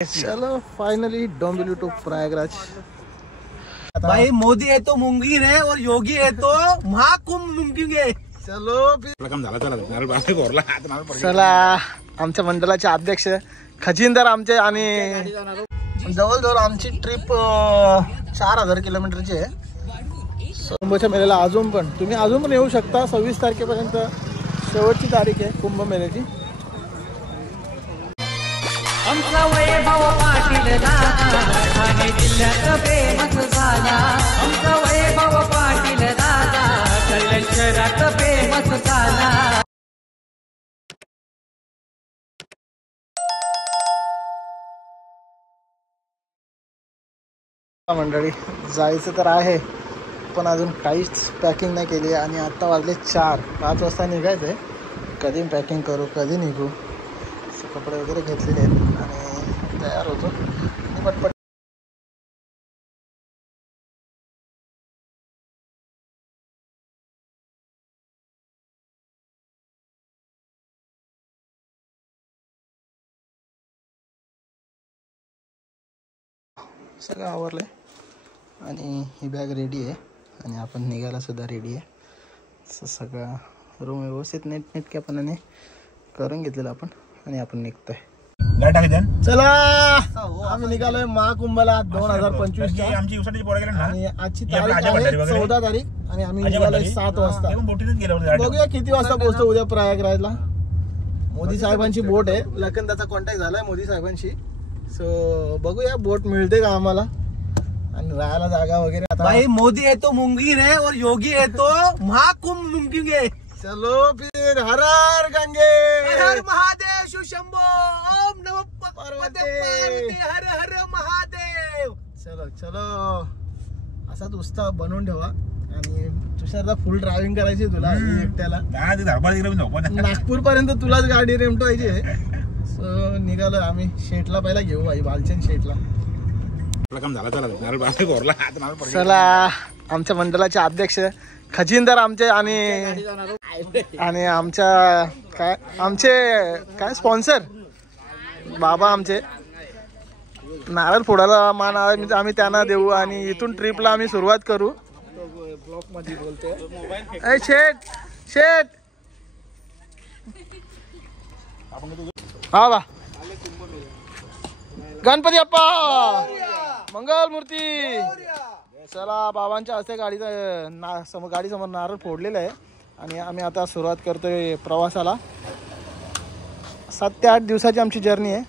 चलो finally Dombivli to Prayagraj. भाई मोदी है तो मुमकिन है और योगी है तो महाकुंभ मुमकिन है। चलो चला आमच्या मंडळाचे अध्यक्ष खजिनदार आमचे आणि जवळजवळ आमची ट्रिप 4000 किलोमीटरची आहे। कुंभच्या मेळ्याला अजून पण तुम्ही अजून पण येऊ शकता। 26 तारखेपर्यंत शेवटची तारीख आहे कुंभ मेळ्याची। आमचा वैभव पाटील दादा ठाणे जिल्ह्यात फेमस झाला। आमचा वैभव पाटील दादा कल्याण शहरात फेमस झाला। मंडळी जायचं तर आहे पण अजून काहीच पॅकिंग नाही केली आणि आता वाजले 4-5 वाजता निघायचंय। कधी पॅकिंग करू कधी निघू, कपडे वगैरे घेतलेले आहेत आणि तयार होतो आणि पटपट सगळं आवरलंय आणि ही बॅग रेडी आहे आणि आपण निघायला सुद्धा रेडी आहे। सगळं रूम व्यवस्थित नेटनेटक्यापणाने करून घेतलेलं आपण आणि आपण निघतोय। चला आम्ही निघालोय महाकुंभला 2025 आमची आणि आजची तारीख आहे 14 तारीख आणि आम्ही निघालोय 7 वाजता। बघूया किती वाजता पोहोचतो उद्या प्रयागराजला। मोदी साहेबांची बोट आहे, लखनदाचा कॉन्टॅक्ट झालाय मोदी साहेबांशी। सो बघूया बोट मिळते का आम्हाला आणि राहायला जागा वगैरे। आता भाई मोदी है तो मुमकिन है और योगी है तो महाकुंभ मुमकिन है। चलो फिर हर हर गंगे हर हर महादेव शिव शंभो ओम नमः पार्वती हर हर महादेव। चलो चलो असाच उत्साह बनवून ठेवा आणि तुषारला फुल ड्रायव्हिंग करायची तुला एकट्याला। नागपूर पर्यंत तुलाच गाडी रेमटवायची आहे। सो निघालो आम्ही शेटला पहिला घेऊ भाई बालचंद शेटला। चला आमच्या मंडळाचे अध्यक्ष खजिनदार आमचे आणि आमच्या काय स्पॉन्सर बाबा आमचे नारळ फोडायला मान आम्ही त्यांना देऊ आणि इथून ट्रिपला आम्ही सुरुवात करू। ब्लॉक मध्ये बोलते शेट हा बा गणपती बाप्पा मंगल मूर्ती। चला बाबांच्या हस्ते गाडी समोर नारळ फोडलेलं आहे आणि आम्ही आता सुरुवात करतोय प्रवासाला। 7 ते 8 दिवसाची आमची जर्नी आहे।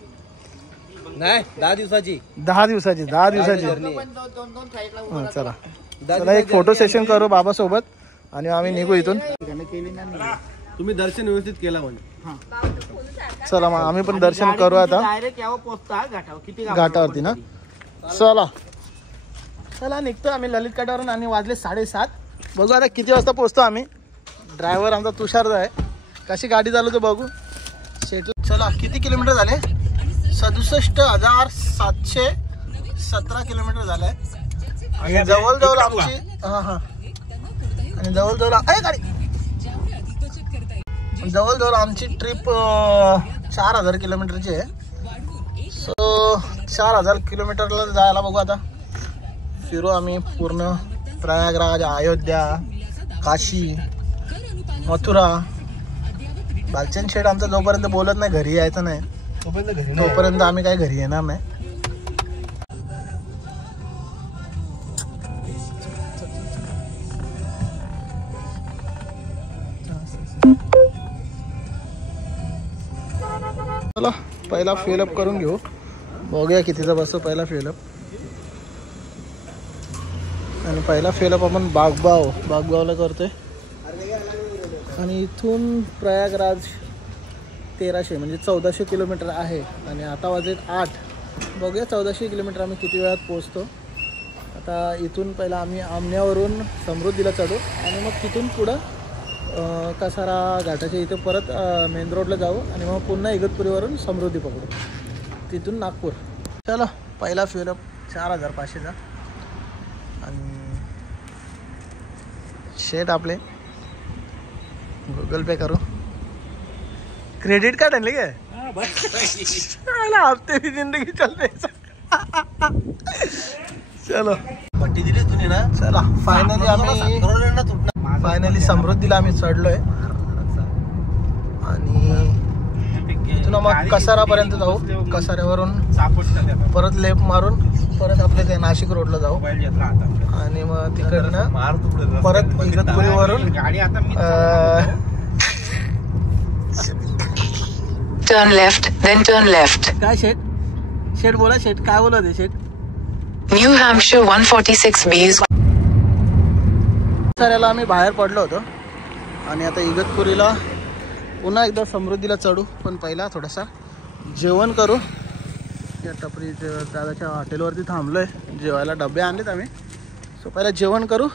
नाही 10 दिवसाची जर्नी। चला चला एक फोटो सेशन करू बाबा सोबत आणि आम्ही निघू इथून। तुम्ही दर्शन व्यवस्थित केला म्हणजे चला मग आम्ही पण दर्शन करू आता घाटावरती ना। चला निघतो आम्ही ललित घाटावरून आणि वाजले 7:30। बघू आता किती वाजता पोहोचतो आम्ही। ड्रायव्हर आमचा तुषार आहे, कशी गाडी चालवतो बघू शेट। चला किती किलोमीटर झाले? 67,717 किलोमीटर झालंय आणि जवळजवळ आमची आणि जवळजवळ आमची ट्रिप 4000 किलोमीटरची आहे। सो 4000 किलोमीटरला जायला बघू आता फिरू आम्ही पूर्ण प्रयागराज, अयोध्या, काशी, मथुरा। बालचंद शेठ आमचा जोपर्यंत बोलत नाही घरी यायचं नाही तोपर्यंत आम्ही काही घरी येणार नाही। चला पहिला फिलअप करून घेऊ, बघूया कितीचा बसतो पहिला फिलअप। आणि पहिला फिलअप आपण बागगावला करतोय आणि इथून प्रयागराज 1300 म्हणजे 1400 किलोमीटर आहे आणि आता वाजले 8। बघूया 1400 किलोमीटर आम्ही किती वेळात पोहोचतो। आता इथून पहिला आम्ही आमण्यावरून समृद्धीला चढू आणि मग तिथून पुढं कसारा घाटाच्या इथं परत मेन रोडला जाऊ आणि मग पुन्हा इगतपुरीवरून समृद्धी पकडू, तिथून नागपूर। चलो पहिला फिलअप 4500चा आणि शेट आपले गूगल पे करू। क्रेडिट कार्ड आणले काय? हफ्ते की जिंदगी चल रही चलो पट्टी दिली तुम्ही ना. चला फायनली समृद्धीला आम्ही चढलोय आणि इथून मग कसारापर्यंत जाऊ. कसाऱ्यावरून परत लेफ्ट मारून परत आपल्या ते नाशिक रोडला जाऊ आणि मग तिकडनं परत इगतपुरीवरून Turn left, then turn left. काय शेट बोला शेट काय बोलत आहे शेट. New Hampshire 146B is कसाऱ्याला आम्ही बाहेर पडलो होतो आणि आता इगतपुरीला पुन्हा एकदा समृद्धीला चढू. पण पहिला थोडासा जेवण करू. या टपरी दादाच्या हॉटेलवरती थांबलोय जेवायला. डबे आणलेत आम्ही. सो पहिला जेवण करू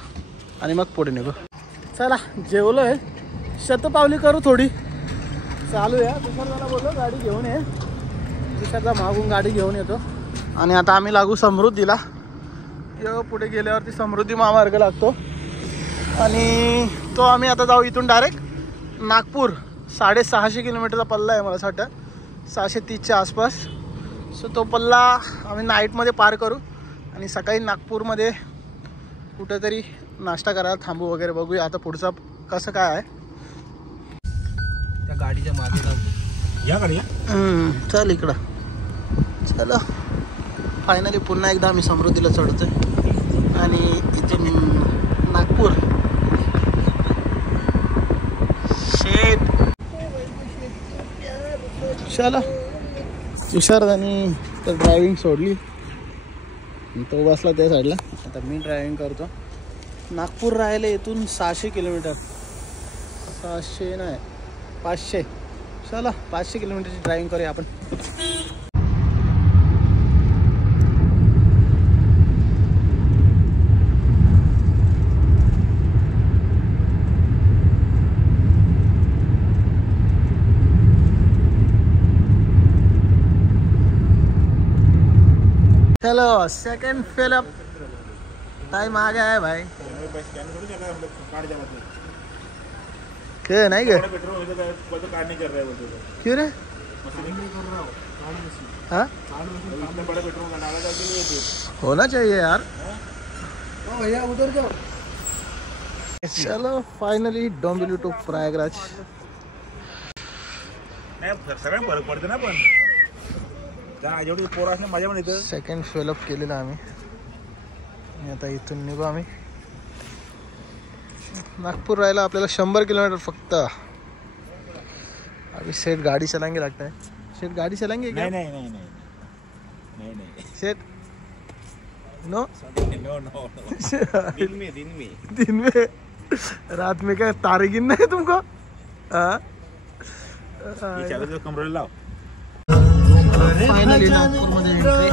आणि मग पुढे निघू. चला जेवलोय. शतपावली करू थोडी. चालू आहे. तुषारला बोललो गाडी घेऊन ये. तुषारला मागून गाडी घेऊन येतो आणि आता आम्ही लागू समृद्धीला. पुढे गेल्यावरती समृद्धी महामार्ग लागतो आणि तो आम्ही आता जाऊ इथून डायरेक्ट नागपूर. 650 किलोमीटरचा पल्ला आहे. मला असं वाटतं 630च्या आसपास. सो तो पल्ला आम्ही नाईटमध्ये पार करू आणि सकाळी नागपूरमध्ये कुठेतरी नाश्ता करायला थांबू वगैरे. बघूया आता पुढचा कसं काय आहे. त्या गाडीच्या मागे या गाडी. चल इकडं. चलो फायनली पुन्हा एकदा आम्ही समृद्धीला चढतोय आणि इथून नागपूर. शेट चला. तुषारदानी तर ड्रायव्हिंग सोडली. तो बसला त्या साईडला. आता मी ड्रायव्हिंग करतो. नागपूर राहिले इथून 600 किलोमीटर. 600 नाही 500. चला 500 किलोमीटरची ड्रायव्हिंग करूया आपण. चलो सेकंड फिलअप टाइम आ गया है भाई. क्या नहीं गए क्यों रे. हाँ होना चाहिए यार. भैया उधर जाओ. चलो फाइनली डोंबिवली टू प्रयागराज. फरक पडते ना पण माझ्या पण इथं सेकंड फिलअप केलेला आम्ही. आता इथून निघू आम्ही. नागपुर राहिला आपल्याला 100 किलोमीटर फक्त. अभी सेठ गाड़ी चलाएंगे लगता है. सेठ गाड़ी चलाएंगे क्या? नहीं सेठ नो नो दिन में रात में क्या तारे गिनना है तुमको. हाँ चलो कमरे लाओ. फायनली नागपूरमध्ये एंट्री.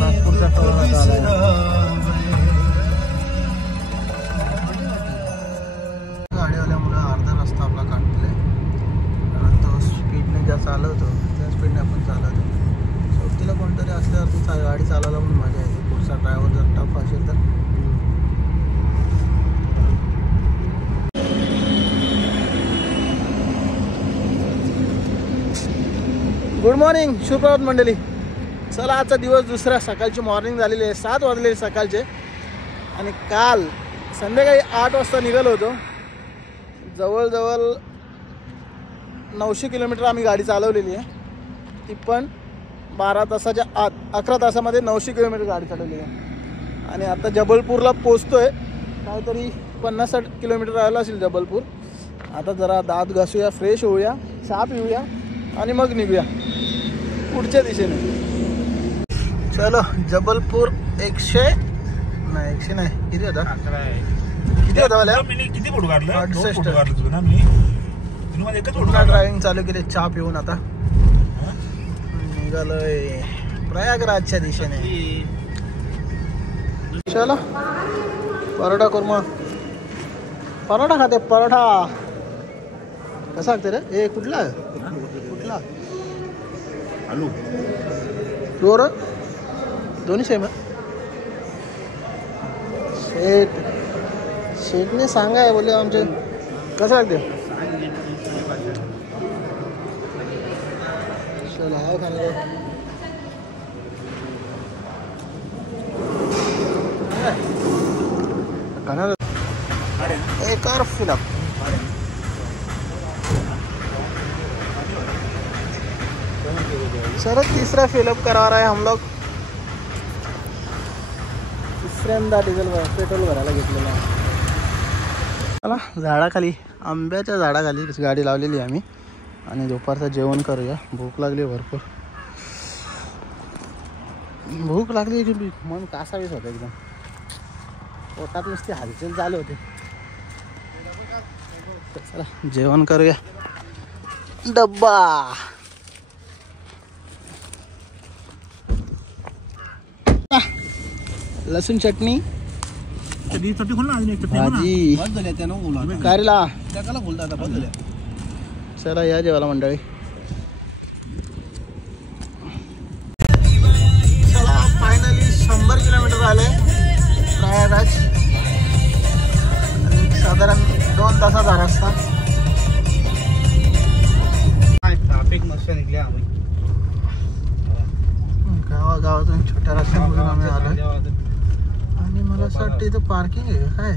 नागपूरचा टोल गाडीवाल्यामुळे अर्धा रस्ता आपला काढलेला आहे. कारण तो स्पीडने ज्या चालवतो त्या स्पीडने आपण चालवतो. सोबतीला कोणतरी असल्यावरती गाडी चालवायला पण मजा येते. पुढचा ड्रायव्हर जर टफ असेल तर. गुड मॉर्निंग सुप्रभात मंडळी. चला आजचा दिवस दुसरा. सकाळची मॉर्निंग झालेली आहे. 7 वाजले सकाळचे आणि काल संध्याकाळी 8 वाजता निघालो होतो. जवळजवळ 900 किलोमीटर आम्ही गाडी चालवलेली आहे. ती पण 12 तासाच्या आत. 11 तासामध्ये 900 किलोमीटर गाडी चालवलेली आहे आणि आता जबलपूरला पोचतो आहे. काहीतरी 50-60 किलोमीटर राहिलं असेल जबलपूर. आता जरा दात घासूया, फ्रेश होऊया, चहा पिऊया आणि मग निघूया पुढच्या दिशेने. चलो जबलपूर 100 नाही किती होता. किती होता वाल्या. किती फोटो काढलं. 68 तुला मी एकच पुन्हा ड्रायव्हिंग चालू केली. चहा पिऊन आता निघालोय प्रयागराजच्या दिशेने. चलो परोठा कुर्मा. परोठा खाते. परोठा कसा लागते रे. हे कुठला आलू प्युअर दोन्ही सेम आहे. शेठने सांगाय बोले आमचे कसं लागते. चल आओ खाने खाना एक और फिलअप। सर तीसरा फिलअप करा रहा है हम लोग। तिसऱ्यांदा पेट्रोल भरायला घेतलेलं आहे। चला झाडाखाली आंब्याच्या झाडाखाली गाडी लावलेली आहे आम्ही आणि दुपारचं जेवण करूया। भूक लागली भरपूर, भूक लागली की मन कासावीस होतं एकदम, पोटात नुसती हालचाल चालू होते। चला जेवण करूया। डब्बा लसूण चटणी चटणी खोल ना, अजून एक चटणी भाजी बंद झाल्या त्यानं बोला कारेला। त्याला बोलता आता बंद झाल्या। चला या जेवायला मंडळी। चला फायनली 100 किलोमीटर आले प्रयागराज आणि साधारण 2 तासाचा रस्ता। ट्रॅफिक मस्त निघल्या आम्ही गावागावातून छोट्या रस्त्यामधून आम्ही आलोय आणि मला असं वाटतं इथं पार्किंग आहे काय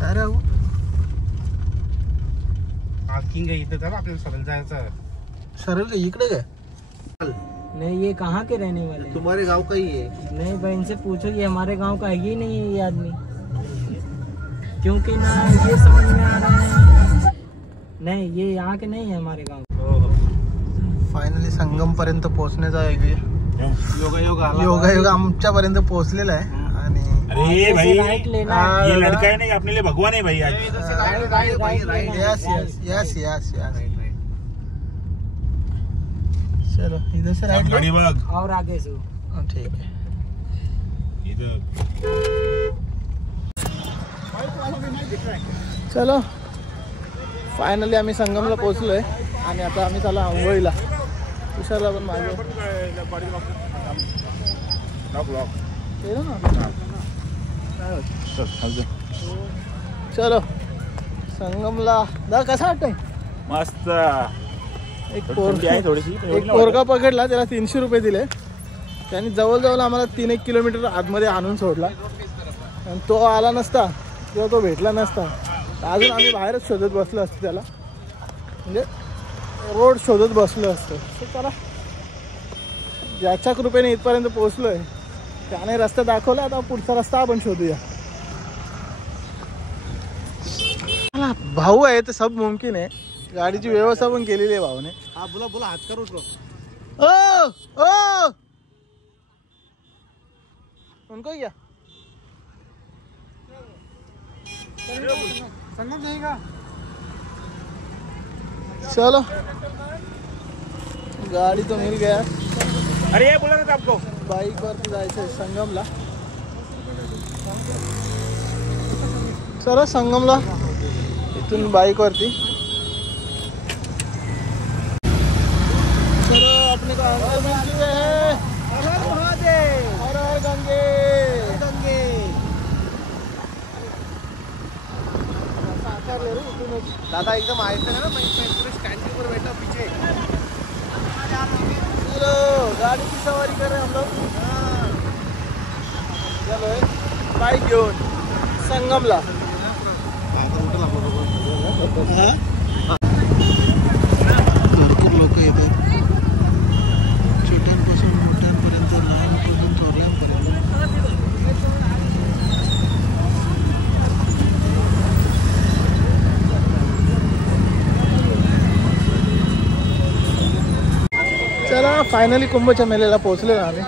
काय रे? पार्किंग आहे इथं, चला आपल्याला सरळ जायचं। सरळ इकडे काय? नहीं ये कहाँ के रहने वाले हैं? तुम्हारे गाव का ही है। नहीं भाई इनसे पूछो कि हमारे गांव का है ही नहीं है ये आदमी, क्योंकि ना ये समझ में आ रहा है नहीं ये यहाँ के नहीं है हमारे गांव। फायनली संगम पर्यंत पोहोचण्याचा आहे। योगायोग आमच्यापर्यंत पोहोचलेला आहे आणि अरे भाई राइट लेना ये लड़का है नहीं, अपने लिए भगवान है भाई। आज yes yes yes yes yes. चलो इधर से राइट गाड़ी बघ और आगे से ठीक है। इधर चलो फायनली आम्ही संगमला पोहोचलोय आणि आता आम्ही चालू आंघोळीला। तुषारला पण मागे चलो संगमला दा कसा वाटतंय? मस्त एक थोडीशी पोरगा पकडला, त्याला 300 रुपये दिले। त्यांनी जवळजवळ आम्हाला 3-1 किलोमीटर आतमध्ये आणून सोडला आणि तो आला नसता किंवा तो भेटला नसता तर अजून आम्ही बाहेरच शोधत बसलो असतो त्याला, म्हणजे रोड शोधत बसलो असतो। चला ज्याच्या कृपेने इथपर्यंत पोहोचलोय त्याने रस्ता दाखवला, आता पुढचा रस्ता आपण शोधूया। भाऊ आहे तर सब मुमकिन आहे। गाडीची व्यवस्था पण केलेली आहे भाऊने। हा बोला बोला, हात करू उठलो। ओ ओ उनको क्या संगम नहीं का? चलो गाड़ी तो मिल गया। अरे ये बोला था आपको बाइक वरती जायचंय संगमला। चला संगमला इथून बाइक वरती। चलो अपने को अंदर मिल चुके हैं। हर हर महादेव, हर हर गंगे गंगे। दादा एकदम आयसे ना, मैं पूरे स्टैंड पर बैठा पीछे। चलो गाड़ी की सवारी कर रहे हैं हम लोग। चलो बाइक घेऊन संगमला। भरपूर लोक येतात, छोट्यांपासून मोठ्यांपर्यंत, लहानपासून थोरल्यांपर्यंत। चला फायनली कुंभच्या मेळ्याला पोहोचलेलो आम्ही।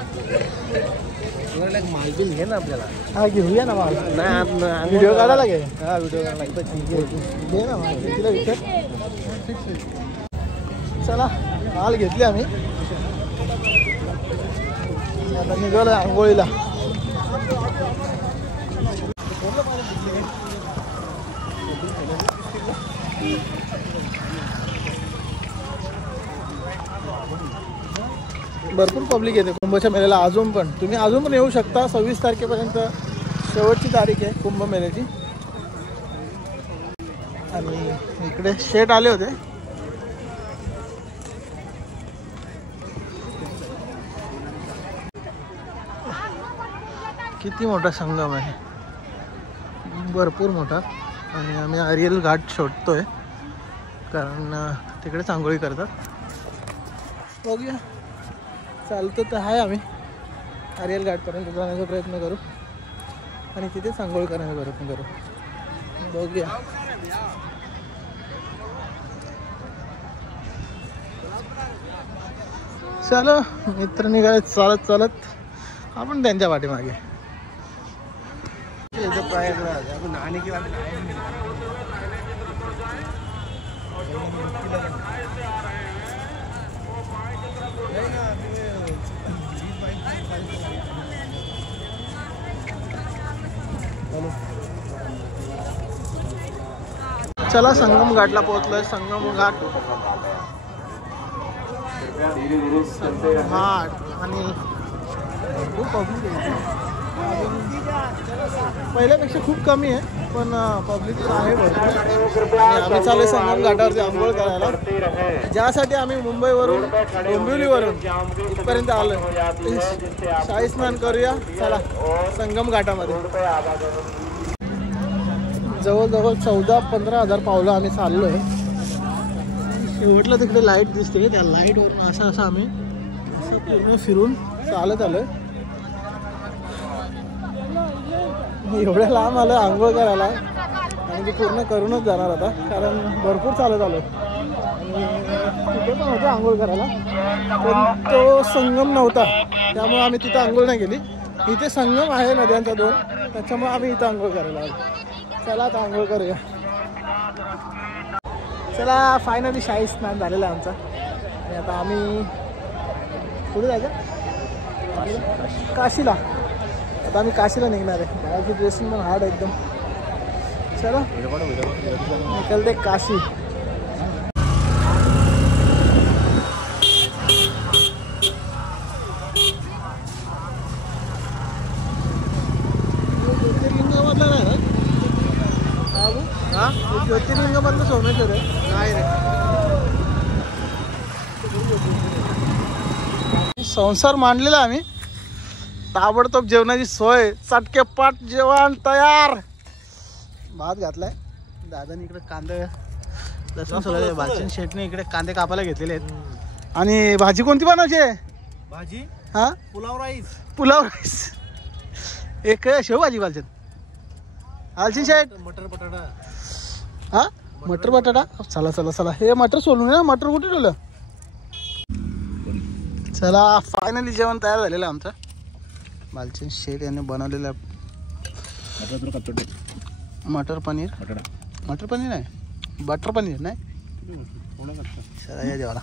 मालबिल घे ना आपल्याला। हा घेऊया ना माल। व्हिडिओ काढायला घे। हा व्हिडिओ काढायला घे ना माल, तिला विचार। चला माल घेतले आम्ही, आता निघालो आंघोळीला। भरपूर पब्लिक येते कुंभच्या मेळ्याला अजून पण। तुम्ही अजून पण येऊ शकता। 26 तारखेपर्यंत शेवटची तारीख आहे कुंभमेळ्याची। आणि इकडे शेट आले होते, किती मोठा संगम आहे, भरपूर मोठा. आणि आम्ही आरियल घाट शोधतोय कारण तिकडे आंघोळी करतात. बघूया, चालतो तर आहे. आम्ही आरियल घाटपर्यंत जाण्याचा प्रयत्न करू आणि तिथेच आंघोळ करण्याचा प्रयत्न करू. बघूया. चलो मित्र निघाले चालत चालत आपण त्यांच्या पाठीमागे. चला संगम घाटला पोहोचलोय. संगम घाट घाट आणि खूप पब्लिक आहे. पहिल्यापेक्षा खूप कमी आहे पण पब्लिक आहे भरपूर. आणि आम्ही चालू संगम घाटावरती आंघोळ करायला, ज्यासाठी आम्ही मुंबईवरून डोंबिवलीवरून इथपर्यंत आलो. शाही स्नान करूया चला संगम घाटामध्ये. जवळजवळ 14-15 हजार पावलं आम्ही चाललो आहे. शेवटला तिकडे लाईट दिसते, त्या लाईटवरून असं आम्ही पूर्ण फिरून चालत आलोय. एवढ्या लांब आलं आंघोळ करायला आणि ते पूर्ण करूनच जाणार आता कारण भरपूर चालत आलोय. आणि तिथे पण होते आंघोळ करायला पण तो संगम नव्हता त्यामुळे आम्ही तिथं आंघोळ नाही केली. इथे संगम आहे नद्यांचा 2, त्याच्यामुळे आम्ही इथं आंघोळ करायला आलो. चला आता आंघोळ करूया. चला फायनली शाही स्नान झालेलं आहे आमचा आणि आता आम्ही कुठे जायचं, काशीला. आता आम्ही काशीला निघणार आहे. बाळाची ड्रेसिंग पण हार्ड एकदम. चला निकलते काशी. ज्योतिर्लिंगामधला नाही ना हा, ज्योतिर्लिंगामधलं सोमेश्वर आहे. नाही रे, संसार मांडलेला आम्ही. ताबडतोब जेवणाची सोय, चटकेपाट जेवण तयार. भात घातलाय दादानी, इकडे कांदे लसूण सोलायचे. भाजी शेटने इकडे कांदे कापायला घेतलेले आहेत. आणि भाजी कोणती बनवायची आहे? भाजी हा पुलाव राईस. पुलाव राईस. एक शेवभाजी बालचंद. आलची शेट मटर बटाटा. हा मटर बटाटा. चला चला चला, हे मटर सोडून ना, मटर कुठे ठेवलं. चला फायनली जेवण तयार झालेलं आहे आमचं. बालचंद शेठ यांनी बनवलेलं मटर पनीर. मटर पनीर नाही, बटर पनीर नाही. चला या जेवायला.